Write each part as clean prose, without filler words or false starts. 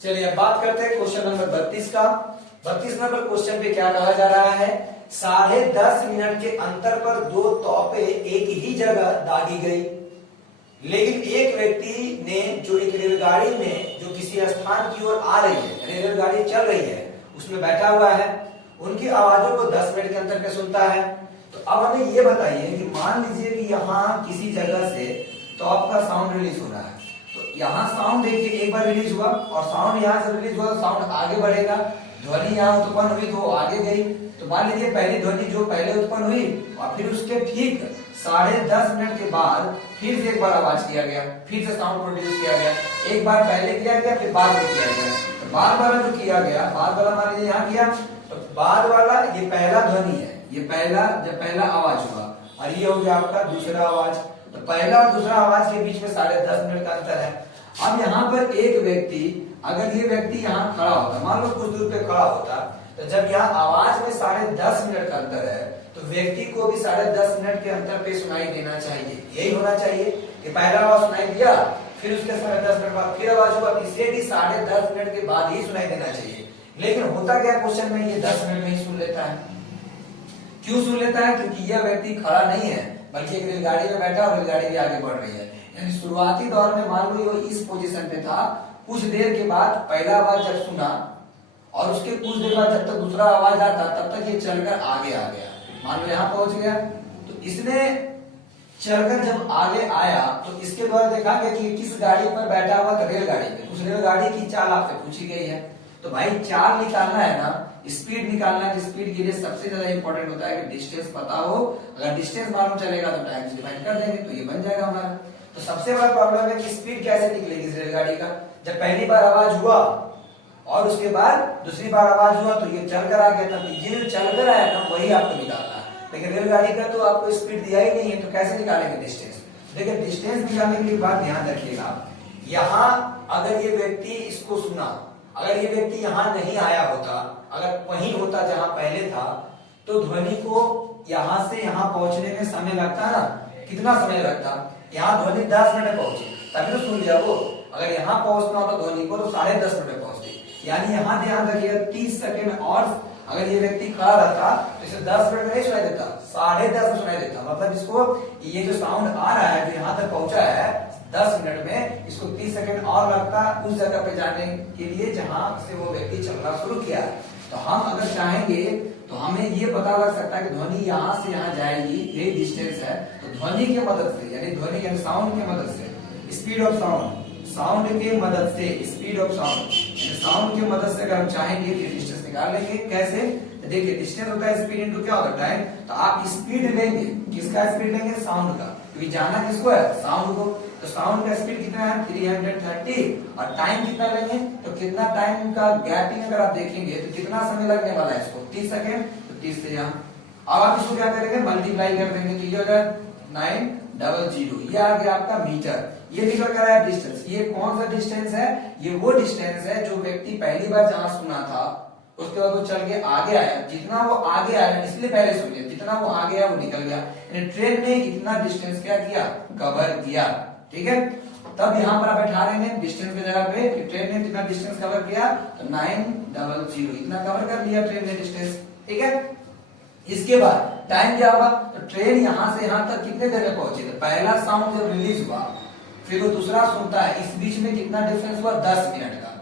चलिए अब बात करते हैं क्वेश्चन नंबर 32 का। 32 नंबर क्वेश्चन पे क्या कहा जा रहा है, 10.5 मिनट के अंतर पर दो तोपें एक ही जगह दागी गई, लेकिन एक व्यक्ति ने जो एक रेलगाड़ी में जो किसी स्थान की ओर आ रही है, रेलगाड़ी चल रही है, उसमें बैठा हुआ है, उनकी आवाजों को 10 मिनट के अंतर पे सुनता है। तो अब हमें ये बताइए कि मान लीजिए कि यहाँ किसी जगह से टॉप का साउंड रिलीज हो रहा है, तो यहाँ साउंड देखिए एक बार रिलीज हुआ और साउंड यहाँ से रिलीज हुआ तो साउंड आगे बढ़ेगा, ध्वनि यहाँ उत्पन्न हुई तो आगे गई। तो मान लीजिए पहली ध्वनि जो पहले उत्पन्न हुई और फिर उसके ठीक 10.5 मिनट के बाद फिर से एक बार आवाज किया गया, फिर से साउंड प्रोड्यूस किया गया, एक बार पहले किया गया फिर बाद में किया गया। तो बाद वाला जो किया गया, बाद वाला मान लीजिए यहाँ किया, तो बाद वाला ये पहला ध्वनि है, ये पहला आवाज हुआ और ये हो गया आपका दूसरा आवाज। तो पहला और दूसरा आवाज के बीच में 10.5 मिनट का अंतर है। अब यहाँ पर एक व्यक्ति, अगर ये व्यक्ति यहाँ खड़ा होता, मान लो कुछ दूर पे खड़ा होता, तो जब यहाँ आवाज में 10.5 मिनट का अंतर है तो व्यक्ति को भी 10.5 मिनट के अंतर पे सुनाई देना चाहिए। यही होना चाहिए कि पहला आवाज सुनाई दिया, फिर उसके 10.5 मिनट बाद फिर आवाज हुआ, इसे भी 10.5 मिनट के बाद ही सुनाई देना चाहिए। लेकिन होता क्या क्वेश्चन में, ये 10 मिनट में ही सुन लेता है। क्यों सुन लेता है? क्योंकि यह व्यक्ति खड़ा नहीं है बल्कि एक रेलगाड़ी में बैठा और रेलगाड़ी भी आगे बढ़ रही है। यानी शुरुआती दौर में मान लो वो इस पोजीशन पे था, कुछ देर के बाद पहला आवाज जब सुना और उसके कुछ देर बाद जब तक दूसरा आवाज आता तब तक ये चलकर आगे आ गया। मान लो यहाँ पहुंच गया, तो इसने चलकर जब आगे आया तो इसके द्वारा देखा गया कि किस गाड़ी पर बैठा हुआ था, रेलगाड़ी पे। उस रेलगाड़ी की चाल आपसे पूछी गई है, तो भाई चाल निकालना है ना, स्पीड निकालना है। स्पीड के लिए सबसे ज्यादा इंपॉर्टेंट होता है कि डिस्टेंस पता हो। अगर डिस्टेंस मालूम चलेगा तो टाइम से डिवाइड कर देंगे तो ये बन जाएगा हमारा। तो सबसे बड़ा प्रॉब्लम है कि स्पीड कैसे निकलेगी इस रेलगाड़ी का। जब पहली बार आवाज हुआ और उसके बाद दूसरी बार आवाज हुआ तो ये चलकर आ गया, तब ये जो चलकर आया ना वही आपको निकालना है। लेकिन रेलगाड़ी का तो आपको स्पीड दिया ही नहीं है, तो कैसे निकालेंगे डिस्टेंस। देखिए डिस्टेंस निकालने की बात ध्यान रखिएगा, यहाँ अगर ये व्यक्ति इसको सुना, अगर ये व्यक्ति यहाँ नहीं आया होता, अगर वहीं होता जहां पहले था, तो ध्वनि को यहां से यहां पहुंचने में समय लगता ना, कितना समय लगता। यहाँ ध्वनि 10 मिनट पहुंची तभी तो सुन लिया वो। अगर यहाँ पहुंचना होता ध्वनि को तो 10.5 मिनट पहुंचती। यानी यहाँ ध्यान रखिएगा 30 सेकेंड और अगर ये व्यक्ति खड़ा रहता तो इसे 10 मिनट में नहीं सुनाई देता, 10.5 में सुनाई देता। मतलब इसको ये जो साउंड आ रहा है जो यहाँ तक पहुंचा है 10 मिनट में, इसको 30 सेकेंड और लगता उस जगह पे जाने के लिए जहां से वो व्यक्ति चलना शुरू किया। तो हम अगर चाहेंगे तो हमें ये पता लग सकता है कि ध्वनि यहाँ से यहाँ जाएगी, ये डिस्टेंस है। तो ध्वनि की मदद से, यानी ध्वनि यानी साउंड की मदद से, स्पीड ऑफ साउंड, साउंड की मदद से, स्पीड ऑफ साउंड, साउंड की मदद से अगर हम चाहेंगे तो डिस्टेंस निकाल लेंगे। कैसे? देखिए डिस्टेंस होता है स्पीड इनटू क्या होता है टाइम। तो आप स्पीड लेंगे, किसका स्पीड लेंगे? साउंड का, क्योंकि जाना किसको है? साउंड को। तो साउंड का स्पीड कितना है? 330। और टाइम कितना लेंगे? तो कितना टाइम का गैपिंग अगर आप देखेंगे तो कितना समय लगने वाला है इसको? 30 सेकेंड। तो 30 से यहाँ अब आप इसको क्या करेंगे? मल्टीप्लाई कर देंगे, तो ये हो जाए 900। ये आ गया आपका मीटर। ये निकल कर आया डिस्टेंस। ये कौन सा डिस्टेंस है? ये वो डिस्टेंस है जो व्यक्ति पहली बार जहां सुना था उसके बाद वो चल के आगे आया। जितना वो आगे आया, इसलिए पहले सुन लिया, जितना वो आगे आया वो निकल गया। यानी ट्रेन ने इतना डिस्टेंस क्या किया? कवर किया। ठीक है, तब यहाँ पर आप बैठा रहे हैं डिस्टेंस की जगह पे कि ट्रेन ने जितना डिस्टेंस कवर किया तो 900, इतना कवर कर लिया ट्रेन ने डिस्टेंस। ठीक है, इसके बाद टाइम क्या हुआ? तो ट्रेन यहाँ से यहाँ तक कितने देर में पहुंची? तो पहला साउंड जब रिलीज हुआ फिर वो दूसरा सुनता है, इस बीच में कितना डिफरेंस हुआ? 10 मिनट का।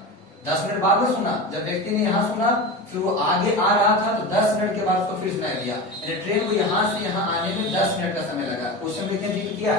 10 मिनट बाद में सुना, जब व्यक्ति ने यहाँ सुना फिर वो आगे आ रहा था तो 10 मिनट के बाद उसको फिर सुनाई दिया। यानी ट्रेन को यहाँ से यहाँ आने में 10 मिनट का समय लगा। क्वेश्चन में कितने किया?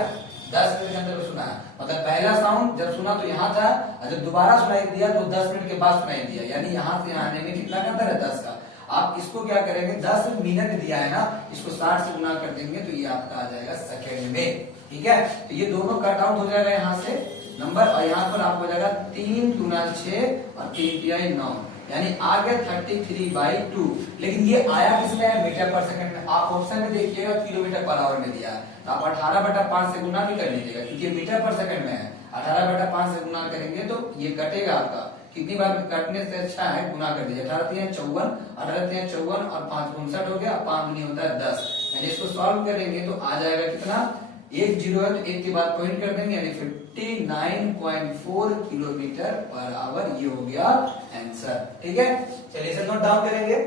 10 मिनट के अंदर सुना। मतलब पहला साउंड जब सुना तो यहाँ था और जब दोबारा सुनाई दिया तो 10 मिनट के बाद सुनाई दिया। यानी यहाँ से यहाँ आने में कितना का अंतर है? 10 का। आप इसको क्या करेंगे? 10 मिनट दिया है ना, इसको 60 से गुना कर देंगे तो ये आपका आ जाएगा सेकेंड में। ठीक है, तो ये दोनों कट आउट हो जाएगा यहाँ से नंबर, और यहाँ पर आपको हो जाएगा 3 गुना 6 और 3 तिहाई 9, यानी आ गया 33/2। लेकिन ये आया किसमें है? मीटर पर सेकंड में। आप ऑप्शन में देखिएगा किलोमीटर पर आवर में दिया है, तो आप 18/5 से गुना भी कर लीजिएगा क्योंकि मीटर पर सेकंड में है। 18/5 से गुना करेंगे तो ये कटेगा आपका। कितनी बार कटने से अच्छा है गुना कर दीजिए। 18 तिहाई 54, 18 तिहाई 54 और 5 59 हो गया, 5 नहीं होता है 10। यानी इसको सॉल्व करेंगे तो आ जाएगा कितना? 1 0 है तो 1 के बाद पॉइंट कर देंगे, यानी 59.4 किलोमीटर पर आवर। ये हो गया आंसर। ठीक है, चलिए इसे नोट डाउन करेंगे।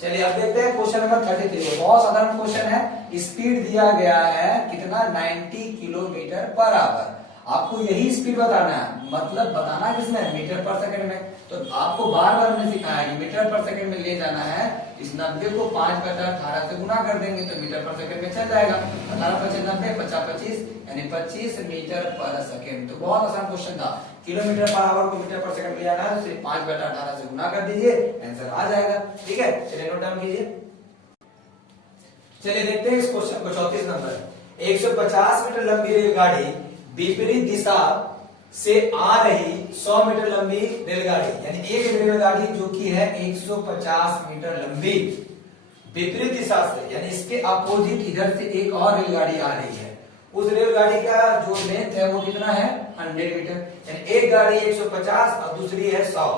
चलिए अब देखते हैं क्वेश्चन नंबर 33। बहुत साधारण क्वेश्चन है। स्पीड दिया गया है कितना, 90 किलोमीटर पर आवर। आपको यही स्पीड बताना है, मतलब बताना किसमें, मीटर पर सेकंड में। तो आपको बार बार मैंने सिखाया कि मीटर पर सेकंड में ले जाना है। इस 90 को 5/18 से गुना कर देंगे तो मीटर पर सेकंड में चल जाएगा। 18×5 = 90, 50×25 यानी 25 मीटर पर सेकंड। तो बहुत आसान क्वेश्चन था। किलोमीटर पर आवर को मीटर पर सेकंड में जाना है, सिर्फ 5/18 से गुना कर दीजिए, आंसर आ जाएगा। ठीक है, चलिए नोट डाउन कीजिए। चलिए देखते हैं इस क्वेश्चन को। 34 नंबर, 150 मीटर लंबी रेलगाड़ी विपरीत दिशा से आ रही 100 मीटर लंबी रेलगाड़ी, यानी एक रेलगाड़ी जो कि है 150 मीटर लंबी, विपरीत दिशा से यानी इसके अपोजिट इधर से एक और रेलगाड़ी आ रही है। उस रेलगाड़ी का जो लेंथ है वो कितना है, 100 मीटर। यानी एक गाड़ी 150 और दूसरी है 100।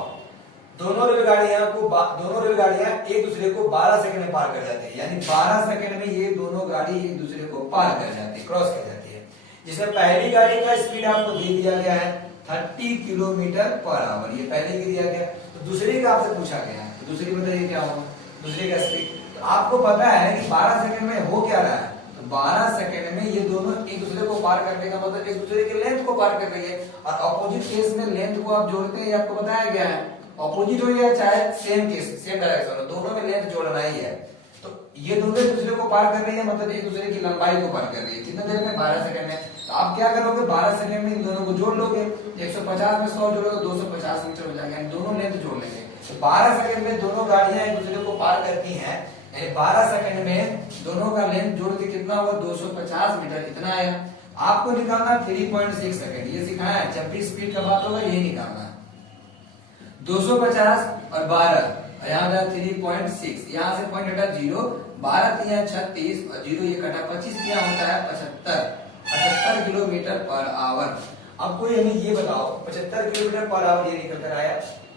दोनों रेलगाड़ियां एक दूसरे को 12 सेकंड में पार कर जाती है। यानी 12 सेकंड में ये दोनों गाड़ी एक दूसरे को पार कर जाती है, क्रॉस कर जाती है। जिसमें पहली गाड़ी का स्पीड आपको दे दिया गया है 30 किलोमीटर पर आवर, ये पहले की दिया गया। तो दूसरी का आपसे पूछा गया है, तो दूसरी बताइए क्या होगा, दूसरी का स्पीड। तो आपको पता है कि 12 सेकंड में हो क्या रहा है, तो 12 सेकंड में ये दोनों एक दूसरे को पार करने का मतलब एक दूसरे के लेंथ को पार कर रही है। और अपोजिट केस में लेंथ को आप जोड़ते हैं, ये आपको बताया गया है। अपोजिट हो या चाहे सेम केस, सेम डायरेक्शन हो, दोनों में लेंथ जोड़ना ही है। तो ये दोनों एक दूसरे को पार कर रही है, मतलब एक दूसरे की लंबाई को पार कर रही है। कितने देर में, 12 सेकंड में। तो आप क्या करोगे, 12 सेकंड में इन दोनों को जोड़ लोगे। 150 में 100 जोड़ोगे 250 मीटर हो जाएगा, दोनों लेंथ जोड़ लेंगे। तो 12 सेकंड में दोनों गाड़ियां एक दूसरे को पार करती हैं, यानी 12 सेकंड में दोनों का लेंथ जोड़ के कितना हुआ, 250 मीटर, इतना आया। आपको निकालना 3.6 सेकंड, ये सिखाया है। जब भी स्पीड का बात होगा यही निकालना है। 250 और 12, यहाँ 3.6, यहाँ से पॉइंट हटा 0, 12 3 36 और 0 ये कटा 25, यहाँ होता है 75 किलोमीटर पर आवर। अब कोई हमें ये बताओ, 75 किलोमीटर पर आवर ये निकल कर आया।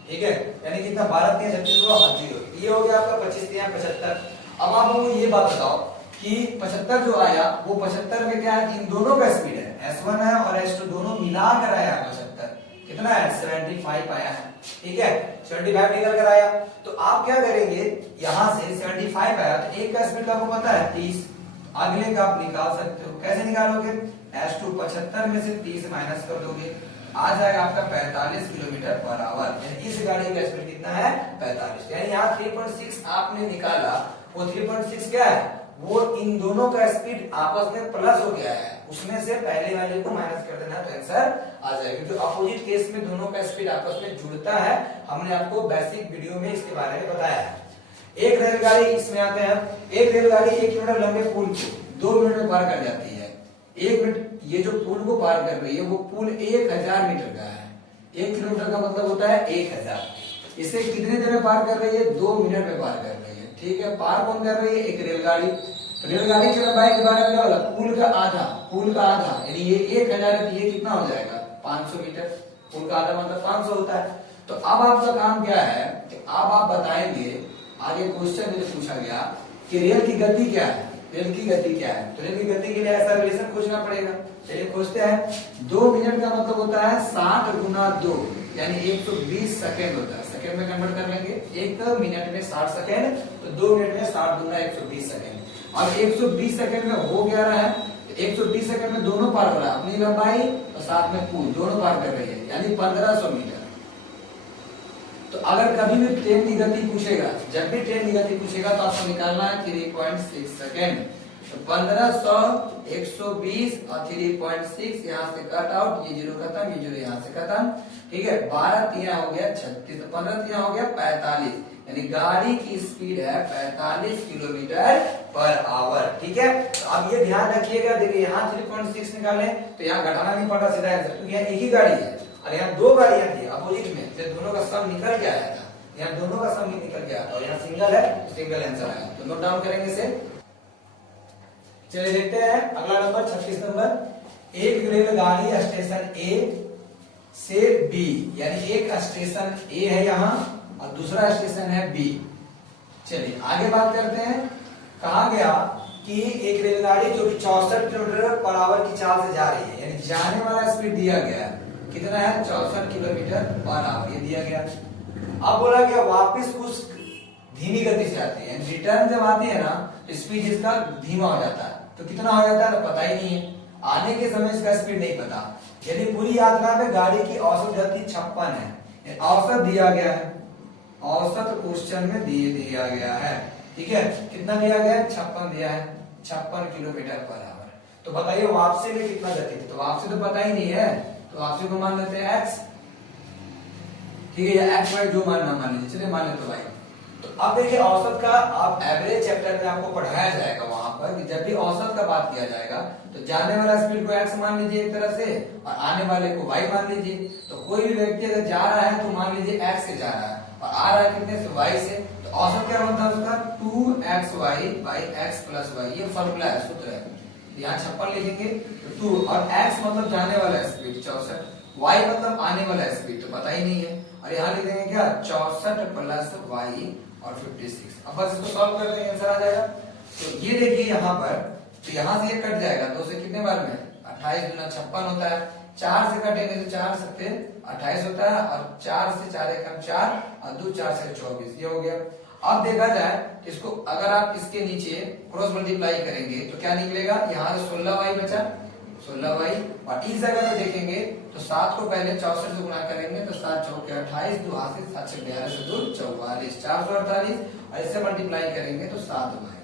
ठीक है, यानी कितना, 12 3 36 हुआ 0, ये हो गया आपका 25 3 75। अब आप हमको ये बात बताओ कि 75 जो आया वो 75 में क्या है, इन दोनों का स्पीड है, S1 है और S2 दोनों मिलाकर आया 75, कितना है, 75 आया है। ठीक है, 75 निकल कर आया। तो आप क्या करेंगे, यहां से 75 आया तो एक का स्पीड आपको पता है 30, अगले का आप निकाल सकते हो। कैसे निकालोगे, S2 75 में से 30 माइनस कर दोगे, आ जाएगा आपका 45 किलोमीटर पर आवर। यानी इस गाड़ी का स्पीड कितना है, 45। यानी यहाँ 3.6 आपने निकाला, वो 3.6 क्या है, वो इन दोनों का स्पीड आपस में प्लस हो गया है, उसमें से पहले वाले को माइनस कर देना, तो आंसर आ जाएगा। क्योंकि अपोजिट केस में दोनों का स्पीड आपस में जुड़ता है, हमने आपको बेसिक वीडियो में इसके बारे में बताया है। एक रेलगाड़ी, इसमें आते हैं, एक रेलगाड़ी 1 किलोमीटर लंबे पुल को 2 मिनट में पार कर जाती है। 1 मिनट, ये जो पुल को पार कर रही है वो पुल 1000 मीटर का है। 1 किलोमीटर का मतलब होता है 1000। इसे कितने देर में पार कर रही है, 2 मिनट में पार कर रही है। ठीक है, पार कौन कर रही है, एक रेलगाड़ी। रेलगाड़ी की लंबाई के बारे में क्या बोला, पुल का आधा, यानी ये 1000 है, ये कितना हो जाएगा, 500 मीटर। पुल का आधा मतलब 500 होता है। तो अब आपका काम क्या है कि अब आप बताएंगे, आगे क्वेश्चन में पूछा गया कि रेल की गति क्या है, रेल की गति क्या है। तो रेल की गति के लिए ऐसा रिलेशन खोजना पड़ेगा। चलिए खोजते हैं। 2 मिनट का मतलब होता है 60 गुना 2, यानी 120 सेकेंड होता है। सेकेंड में कन्वर्ट कर लेंगे, 1 मिनट में 60 सेकेंड, तो 2 मिनट में 60 गुना 120 सेकेंड। और 120 सेकेंड में हो गया रहा है, 120 सेकेंड में दोनों पार हो रहा है, अपनी लंबाई और साथ में पुल दोनों पार कर रही है, यानी 1500 मीटर। तो अगर कभी भी ट्रेन की गति पूछेगा, जब भी ट्रेन की गति पूछेगा तो आपको निकालना है 3.6 सेकेंड। तो 1500, 120 और 3.6 यहाँ से कट आउट, ये 0 खत्म, ये 0 यहाँ से खत्म। ठीक है, 12 3 हो गया 36, तो 15 3 हो गया 45, यानी गाड़ी की स्पीड है 45 किलोमीटर पर आवर। ठीक है, तो अब ये ध्यान रखिएगा। देखिए यहाँ 3.6 निकाले तो यहाँ घटाना नहीं पड़ा, सीधा आंसर, क्योंकि यहाँ एक ही गाड़ी है और यहाँ 2 गाड़ियां थी अपोजिट में, जब दोनों का सम निकल के आया था, यहाँ दोनों का सम निकल गया और यहाँ सिंगल है, सिंगल आंसर आया। तो नोट डाउन करेंगे इसे। चलिए देखते हैं अगला नंबर 36 नंबर। एक रेलगाड़ी स्टेशन ए से बी, यानी एक स्टेशन ए है यहाँ और दूसरा स्टेशन है बी। चलिए आगे बात करते हैं। कहा गया कि एक रेलगाड़ी जो कि 64 किलोमीटर पर आवर की चाल से जा रही है, यानी जाने वाला स्पीड दिया गया है कितना है 64 किलोमीटर पर आवर, ये दिया गया। अब बोला गया वापस कुछ धीमी गति से आती है, रिटर्न जब आती है ना तो स्पीड इसका धीमा हो जाता है। तो कितना हो जाता है ना पता ही नहीं है, आने के समय इसका स्पीड नहीं पता। यदि पूरी यात्रा में गाड़ी की औसत गति 56 है, औसत दिया गया है, औसत क्वेश्चन में दिया गया है, ठीक है। कितना दिया गया है 56 दिया है, 56 किलोमीटर पर आवर। तो बताइए वापसी में कितना गति थी, तो वापसी तो पता ही नहीं है, तो वापसी को मान लेते हैं x, ठीक है, या x y जो मानना मान लीजिए, चलिए मान लेते भाई। तो अब देखिए औसत का आप एवरेज चैप्टर में आपको पढ़ाया जाएगा वहां पर कि जब भी औसत का बात किया जाएगा तो जाने वाला स्पीड को x मान लीजिए एक तरह से, और आने वाले को y मान लीजिए। तो कोई भी व्यक्ति अगर जा रहा है तो मान लीजिए x से जा रहा है और आ रहा है कितने से y से, तो औसत क्या बनता है उसका 2xy by x plus y, ये फॉर्मूला है, सूत्र है। यहाँ 56 लिखेंगे तो 2 और x मतलब जाने वाला स्पीड 64, y मतलब आने वाला स्पीड तो पता ही नहीं है, और यहाँ लिख देंगे क्या 64 प्लस y और 56। अब बस इसको सॉल्व कर देंगे आंसर आ जाएगा। तो ये देखिए यहाँ पर, तो यहाँ से ये कट जाएगा, 2 से कितने बार में 28 गुना 56 होता है, 4 से कटेंगे तो 4 सकते 28 होता है, और 4 से 4 एकम 4 और 2 4 से 24, ये हो गया। अब देखा जाए इसको, अगर आप इसके नीचे क्रॉस मल्टीप्लाई करेंगे तो क्या निकलेगा, यहाँ से 16y बचा, 16y, और इस जगह पे देखेंगे तो 7 को पहले 64 से गुणा करेंगे तो 7 चौके 28, 2 हाथ से 7 से 11 से 2 44, 448, और इससे मल्टीप्लाई करेंगे तो 7y,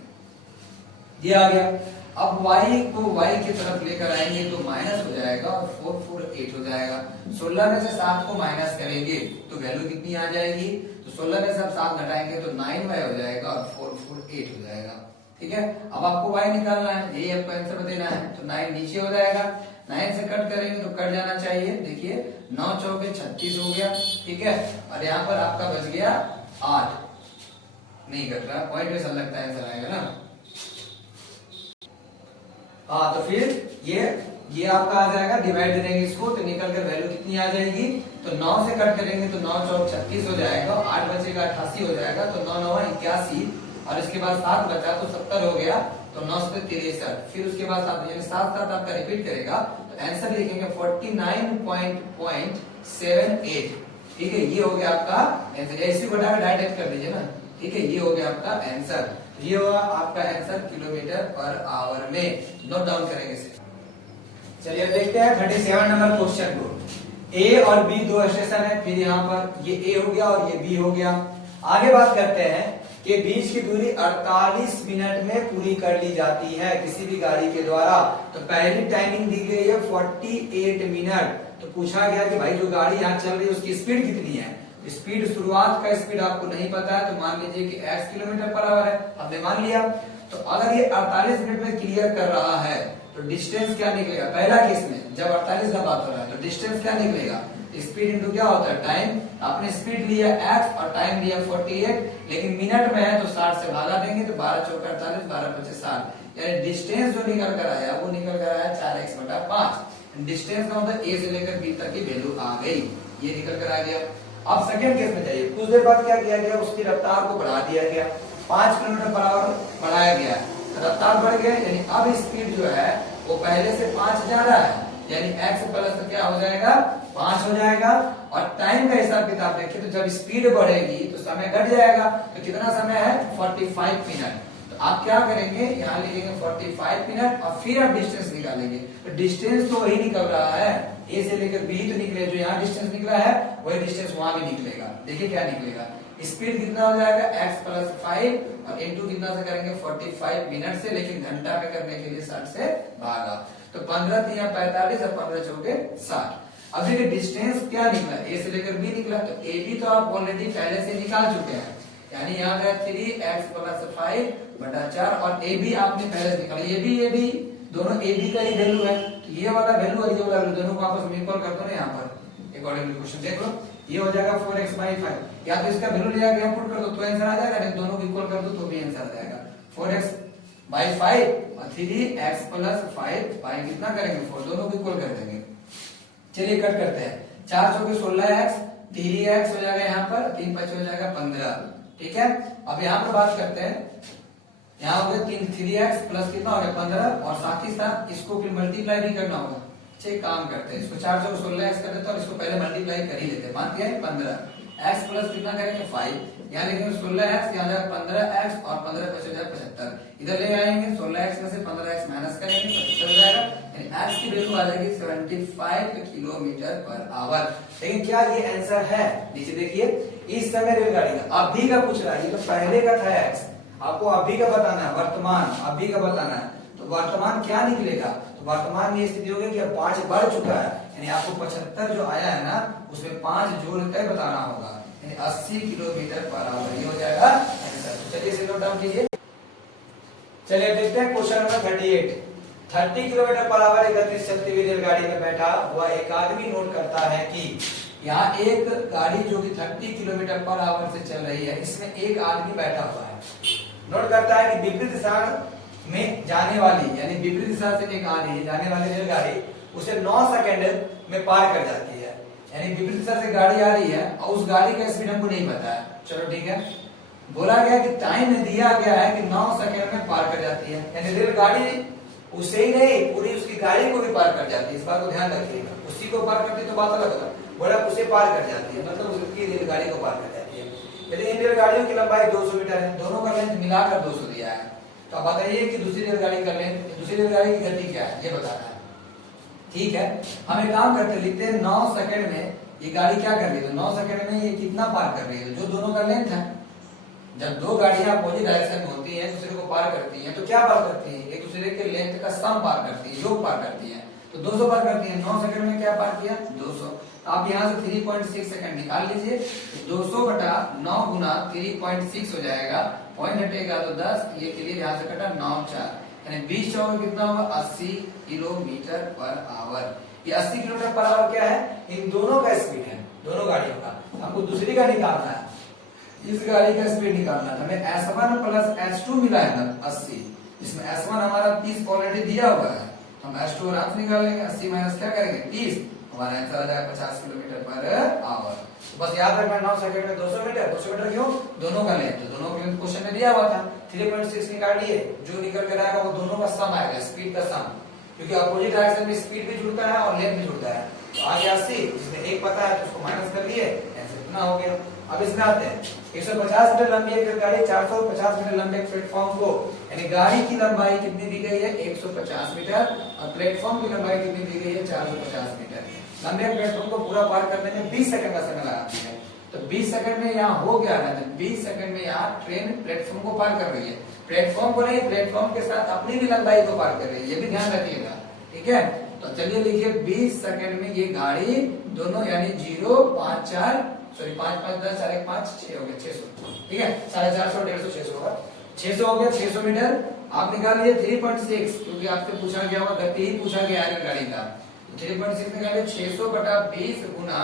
ये आ गया। अब y को y की तरफ लेकर आएंगे तो माइनस हो जाएगा और 448 हो जाएगा। 16 में से 7 को माइनस करेंगे तो वैल्यू कितनी आ जाएगी, तो 16 में से आप 7 घटाएंगे तो 9y हो जाएगा और 448 हो जाएगा, ठीक है। अब आपको y निकालना है, यही आपको आंसर देना है, तो 9 नीचे हो जाएगा, 9 से कट करेंगे तो कट जाना चाहिए, देखिए 9 चौके 36 हो गया, ठीक है, और यहाँ पर आपका बच गया 8, नहीं कट रहा, पॉइंट में सब लगता है आंसर आएगा ना। हाँ, तो फिर ये आपका आ जाएगा, डिवाइड करेंगे इसको तो निकल कर वैल्यू कितनी आ जाएगी, तो 9 से कट करेंगे तो 9 चौक 36 हो जाएगा, 8 बचेगा 88 हो जाएगा, तो 9 9 81, और इसके बाद 7 बचा तो 70 हो गया, तो 9 से 63, फिर उसके बाद 7 यानी 7 7 आपका रिपीट करेगा तो आंसर लिखेंगे 49.78, ठीक है, ये हो गया आपका आंसर। ऐसे बढ़ा के डायरेक्ट कर दीजिए ना, ठीक है, ये हो गया आपका आंसर, ये हुआ आपका आंसर किलोमीटर पर आवर में, नोट डाउन करेंगे इसे। चलिए देखते हैं 37 नंबर क्वेश्चन को। ए और बी दो स्टेशन है, फिर यहाँ पर ये ए हो गया और ये बी हो गया। आगे बात करते हैं कि बीच की दूरी 48 मिनट में पूरी कर ली जाती है किसी भी गाड़ी के द्वारा। तो पहली टाइमिंग दी गई है 48 मिनट। तो पूछा गया कि भाई जो गाड़ी यहाँ चल रही है उसकी स्पीड कितनी है। स्पीड, शुरुआत का स्पीड आपको नहीं पता है तो मान लीजिए कि x किलोमीटर पर आवर है, हमने मान लिया। तो अगर ये 48 मिनट में क्लियर कर रहा है तो डिस्टेंस क्या निकलेगा, पहला केस में जब 48 का बात हो रहा है तो डिस्टेंस क्या निकलेगा, स्पीड इंटू क्या होता है टाइम। आपने स्पीड लिया x और टाइम लिया 48, लेकिन मिनट में है तो 60 से भागा देंगे तो 12 चौका 48, 12 पचे 60, यानी डिस्टेंस जो निकल कर आया वो निकल कर आया 4x/5। डिस्टेंस का मतलब a से लेकर b तक की वैल्यू आ गई, ये निकल कर आ गया। अब सेकंड केस में जाइए, कुछ देर बाद क्या किया गया, उसकी रफ्तार को बढ़ा दिया गया, 5 किलोमीटर पर आवर बढ़ाया गया, रफ्तार बढ़ गया, यानी अब स्पीड जो है वो पहले से 5 ज्यादा है, यानी x प्लस क्या हो जाएगा 5 हो जाएगा। और टाइम का हिसाब किताब देखिए तो जब स्पीड बढ़ेगी तो समय घट जाएगा, तो कितना समय है 45 मिनट। तो आप क्या करेंगे, यहाँ लिखेंगे 45 मिनट और फिर आप डिस्टेंस निकालेंगे। तो डिस्टेंस तो वही निकल रहा है, ए से लेकर बी तो निकले, जो यहाँ डिस्टेंस निकला है वही डिस्टेंस वहां भी निकलेगा। देखिए क्या निकलेगा, स्पीड कितना हो जाएगा x प्लस 5 और इनटू कितना से करेंगे 45 मिनट से, लेकिन घंटा में करने के लिए 60 से भागा, तो 15 3 45 और 15 चौके 60। अब देखिए डिस्टेंस क्या निकला, ए से लेकर बी निकला, तो ए बी तो आप ऑलरेडी पहले से निकाल चुके हैं, यानी यहाँ पे 3x प्लस 5/4 और ए बी आपने पहले से निकाला, ये भी दोनों ए बी का ही वैल्यू है, तो ये वाला वैल्यू और ये वाला वैल्यू दोनों को आपस में इक्वल कर दो ना। यहाँ पर अकॉर्डिंगली क्वेश्चन देख लो, ये हो जाएगा 4x/5, या तो इसका वैल्यू ले जाके पुट कर दो तो आंसर आ जाएगा, नहीं दोनों को इक्वल कर दो तो भी आंसर आ जाएगा। 4x/5 और 3x प्लस 5 बाई कितना करेंगे 4, दोनों को इक्वल कर देंगे। चलिए कट करते हैं, 4 चौके 16x, 3x हो जाएगा यहाँ पर, 3 5 हो जाएगा 15, ठीक है। अब यहाँ पर बात करते हैं यहाँ हो गया 3x प्लस कितना हो गया 15 और साथ ही साथ इसको फिर मल्टीप्लाई भी करना होगा। चलिए काम करते हैं, इसको 4 से 16x कर देते हैं और इसको पहले मल्टीप्लाई कर ही लेते हैं। मान दिया 15 x प्लस कितना करेंगे 5, यहाँ लिखेंगे 16x, यहाँ जाएगा 15x और 15 5 हो जाएगा 75, इधर ले आएंगे 16x में से 15x माइनस करेंगे 75 हो जाएगा, यानी x की वैल्यू आ जाएगी 75 किलोमीटर पर आवर। लेकिन क्या ये आंसर है? नीचे देखिए, इस समय रेलगाड़ी का अभी का पूछ रहा है, ये तो पहले का था x, आपको अभी का बताना है, वर्तमान अभी का बताना है। तो वर्तमान क्या निकलेगा? तो वर्तमान में स्थिति होगी कि अब 5 बढ़ चुका है, यानी आपको 75 जो आया है ना उसमें 5 जोड़ कर बताना होगा, यानी 80 किलोमीटर पर आवर, ये हो जाएगा आंसर। चलिए इसे नोट डाउन कीजिए। चलिए देखते हैं question number 38। 30 kilometre per hour एक गति से चलती हुई रेलगाड़ी में बैठा हुआ एक आदमी नोट करता है कि यहाँ एक गाड़ी जो कि 30 किलोमीटर पर आवर से चल रही है, इसमें एक आदमी बैठा हुआ है। नोट करता है कि विपरीत दिशा में जाने वाली, यानी विपरीत दिशा से एक आ रही है जाने वाली रेलगाड़ी उसे 9 सेकंड में पार कर जाती है। यानी विपरीत दिशा से गाड़ी आ रही है और उस गाड़ी का स्पीड हमको नहीं पता है। चलो ठीक है, बोला गया कि टाइम दिया गया है कि 9 सेकंड में पार कर जाती है, यानी रेलगाड़ी उसे ही नहीं पूरी उसकी गाड़ी को भी पार कर जाती है। इस बात को ध्यान रखिएगा, उसी को पार करती तो बात अलग होगा, बोला उसे पार कर जाती है मतलब उसकी रेलगाड़ी को पार कर जाती है। यदि इन रेलगाड़ियों की लंबाई 200 मीटर है, दोनों का लेंथ मिलाकर 200 दिया है, तो अब बताइए कि दूसरी रेलगाड़ी का लेंथ, दूसरी रेलगाड़ी की गति क्या है ये बताना है। ठीक है, हम एक काम करते लिखते हैं 9 सेकंड में ये गाड़ी क्या कर रही है, तो 9 सेकंड में ये कितना पार कर रही है, जो दोनों का लेंथ है। जब दो गाड़ियां अपोजिट डायरेक्शन में होती हैं, दूसरे को पार करती हैं, तो क्या पार करती हैं, एक दूसरे के लेंथ का सम पार करती है, योग पार करती है, तो 200 पार करती है। 9 सेकंड में क्या पार किया 200। आप यहाँ से 3.6 सेकंड निकाल लीजिए, 200 बटा 9 गुना 3.6 हो जाएगा, पॉइंट हटेगा तो 10, ये क्लियर यहाँ से कटा 9 4, यानी 20 चौक कितना होगा 80 किलोमीटर पर आवर। ये 80 किलोमीटर पर आवर क्या है, इन दोनों का स्पीड है, दोनों गाड़ियों का। हमको दूसरी का निकालना है, इस गाड़ी का स्पीड निकालना था। हमें S1 प्लस S2 मिला है ना 80, इसमें S1 हमारा 30 ऑलरेडी दिया हुआ है, हम S2 आराम से निकाल लेंगे। 80 माइनस क्या करेंगे 30, हमारा आंसर आ जाएगा 50 किलोमीटर पर आवर। बस याद रखना 9 सेकंड में 200 मीटर, 200 मीटर क्यों, दोनों का लेंथ, दोनों का लेंथ क्वेश्चन में दिया हुआ था। 3.6 निकाल लिए, जो निकल कर आएगा वो दोनों का सम आएगा, स्पीड का सम, क्योंकि अपोजिट डायरेक्शन में स्पीड भी जुड़ता है और लेंथ भी जुड़ता है। तो आगे 80, जिसमें एक पता है तो उसको माइनस कर लिए, ऐसे इतना हो गया। अब इसमें आते हैं, 150 मीटर लंबी एक गाड़ी 450 मीटर लंबे प्लेटफॉर्म को, यानी गाड़ी की लंबाई कितनी दी गई है 150 मीटर और प्लेटफॉर्म की लंबाई कितनी दी गई है 450 मीटर। लंबे प्लेटफॉर्म को पूरा पार करने में 20 सेकंड का समय लगाती है, तो 20 सेकंड में यहाँ हो गया है, 20 सेकंड में यहाँ ट्रेन प्लेटफॉर्म को पार कर रही है, प्लेटफॉर्म को नहीं, प्लेटफॉर्म के साथ अपनी भी लंबाई को पार कर रही है, ये भी ध्यान रखिएगा। ठीक है, तो चलिए लिखिए 20 सेकंड में ये गाड़ी दोनों, यानी 0 5 4 सॉरी 5 5 10 4 1 5 6 हो गया 600। ठीक है, 450 150 600 होगा, 600 हो गया 600 मीटर। आप निकाल लिए 3.6, क्योंकि आपसे पूछा गया होगा गति ही पूछा गया है गाड़ी का, तो 3.6 निकालिए, 600 बटा 20 गुना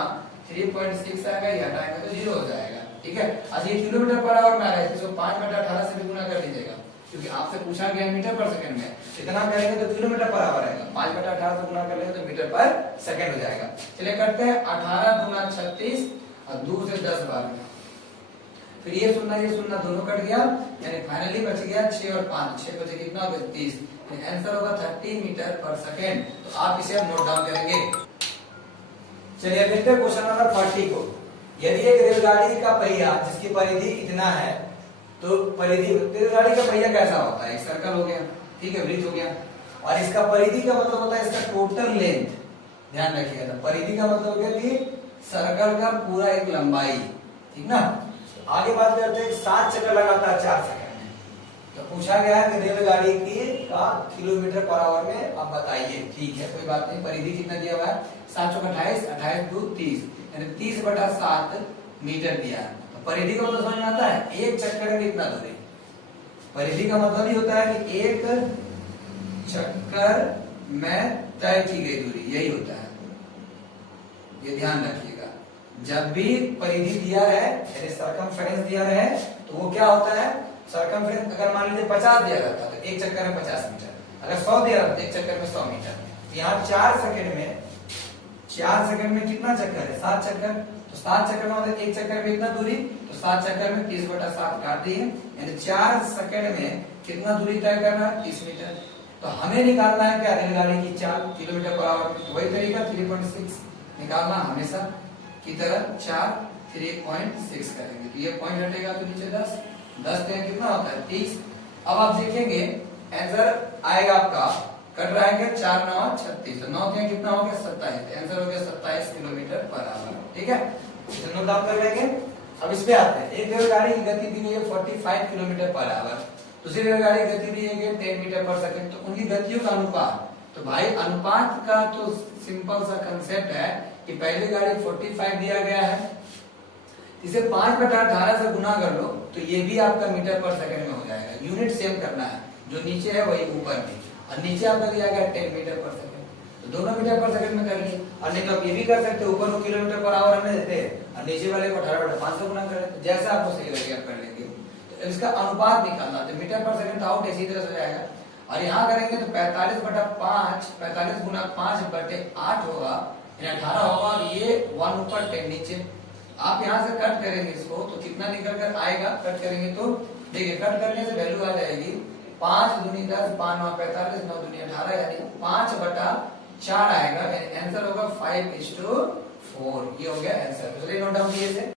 3.6 आएगा, ये हटाएंगे तो 0 हो जाएगा। ठीक है, अच्छा ये किलोमीटर पर आवर में आ रहा है, इसको 5 बटा 18 से भी गुना कर दीजिएगा, क्योंकि आपसे पूछा गया मीटर पर सेकंड में, इतना करेंगे तो किलोमीटर पर आवर आएगा, 5 बटा 18 से गुना कर लेंगे तो मीटर पर सेकंड हो जाएगा। चलिए करते हैं 18 गुना 36 और 2 से 10 बार, फिर ये सुनना दोनों कट गया, यानी फाइनली बच गया 6 और 5, 6 बचे कितना होगा 30, आंसर होगा 30 मीटर पर सेकंड। तो आप इसे नोट डाउन करेंगे। चलिए देखते हैं क्वेश्चन नंबर 40 को। यदि एक रेलगाड़ी का पहिया जिसकी परिधि इतना है, तो परिधि रेलगाड़ी का पहिया कैसा होता है, एक सर्कल हो गया, ठीक है, वृत्त हो गया, और इसका परिधि का मतलब होता है इसका टोटल लेंथ, ध्यान रखिएगा। परिधि का मतलब हो गया कि सर्कल का पूरा एक लंबाई, ठीक ना। तो आगे बात करते हैं 7 चक्कर लगाता है 4 सेकंड में, तो पूछा गया है कि रेलगाड़ी की का किलोमीटर पर आवर में आप बताइए। ठीक है, कोई बात नहीं, परिधि कितना दिया हुआ है 7 चौक 28, 28 2 30, यानी 30 बटा 7 मीटर दिया है। तो परिधि का मतलब समझ में आता है, एक चक्कर में कितना दूरी, परिधि का मतलब ही होता है कि एक चक्कर में तय की गई दूरी, यही होता है, ये ध्यान रखिएगा। जब भी परिधि दिया रहे, यानी सर्कमफेरेंस दिया रहे, तो वो क्या होता है, सर्कमफेरेंस अगर मान लीजिए 50 दिया रहता तो एक चक्कर में 50 मीटर, अगर 100 दिया रहता तो एक चक्कर में 100 मीटर। यहाँ 4 सेकंड में कितना चक्कर है 7 चक्कर, तो 7 चक्कर में मतलब एक चक्कर में कितना दूरी, तो 7 चक्कर में 30/7 काट दिए, यानी 4 सेकंड में कितना दूरी तय करना है, 30 मीटर। तो हमें निकालना है क्या, रेलगाड़ी की चाल किलोमीटर पर आवर में। वही तरीका 3.6 निकालना हमेशा की तरह 4 3.6 करेंगे, तो ये पॉइंट हटेगा तो नीचे 10 10 कितना होता है 30। अब आप देखेंगे आंसर आएगा आपका, कट रहा है 4 9 36, तो 9 कितना हो गया 27, आंसर हो गया 27 किलोमीटर पर आवर। ठीक है, नोट डाउन कर लेंगे। अब इस पे आते हैं, एक रेलगाड़ी की गति दी गई है 45 किलोमीटर पर आवर, दूसरी रेलगाड़ी की गति दी गई है 10 मीटर पर सेकंड, तो उनकी गतियों का अनुपात। तो भाई अनुपात का तो सिंपल सा कंसेप्ट है कि पहली गाड़ी 45 दिया गया है, इसे 5/18 से गुना कर लो तो ये भी आपका मीटर पर सेकंड में हो जाएगा। यूनिट सेम करना है, जो नीचे है वही ऊपर भी, और नीचे आपका दिया गया 10 मीटर पर सेकंड, तो दोनों मीटर पर सेकंड में कर लिए। और नहीं तो आप ये भी कर सकते हो, ऊपर को किलोमीटर पर आवर हमें देते हैं और नीचे वाले को 18/5 से गुना कर लेते, जैसा आपको सही लगे आप कर लेंगे। तो इसका अनुपात निकालना, तो मीटर पर सेकंड आउट इसी तरह से हो जाएगा। और यहाँ करेंगे तो 45/5, 45 गुना 5/8 होगा, 18 होगा, और ये 1 ऊपर 10 नीचे। आप यहाँ से कट करेंगे इसको तो कितना निकल कर आएगा, कट करेंगे तो देखिए कट करने से वैल्यू आ जाएगी 5 दूनी 10, 5 9 45, 9 दूनी 18, यानी 5/4 आएगा, यानी आंसर होगा 5:4। ये हो गया आंसर। चलिए नोट डाउन कीजिए।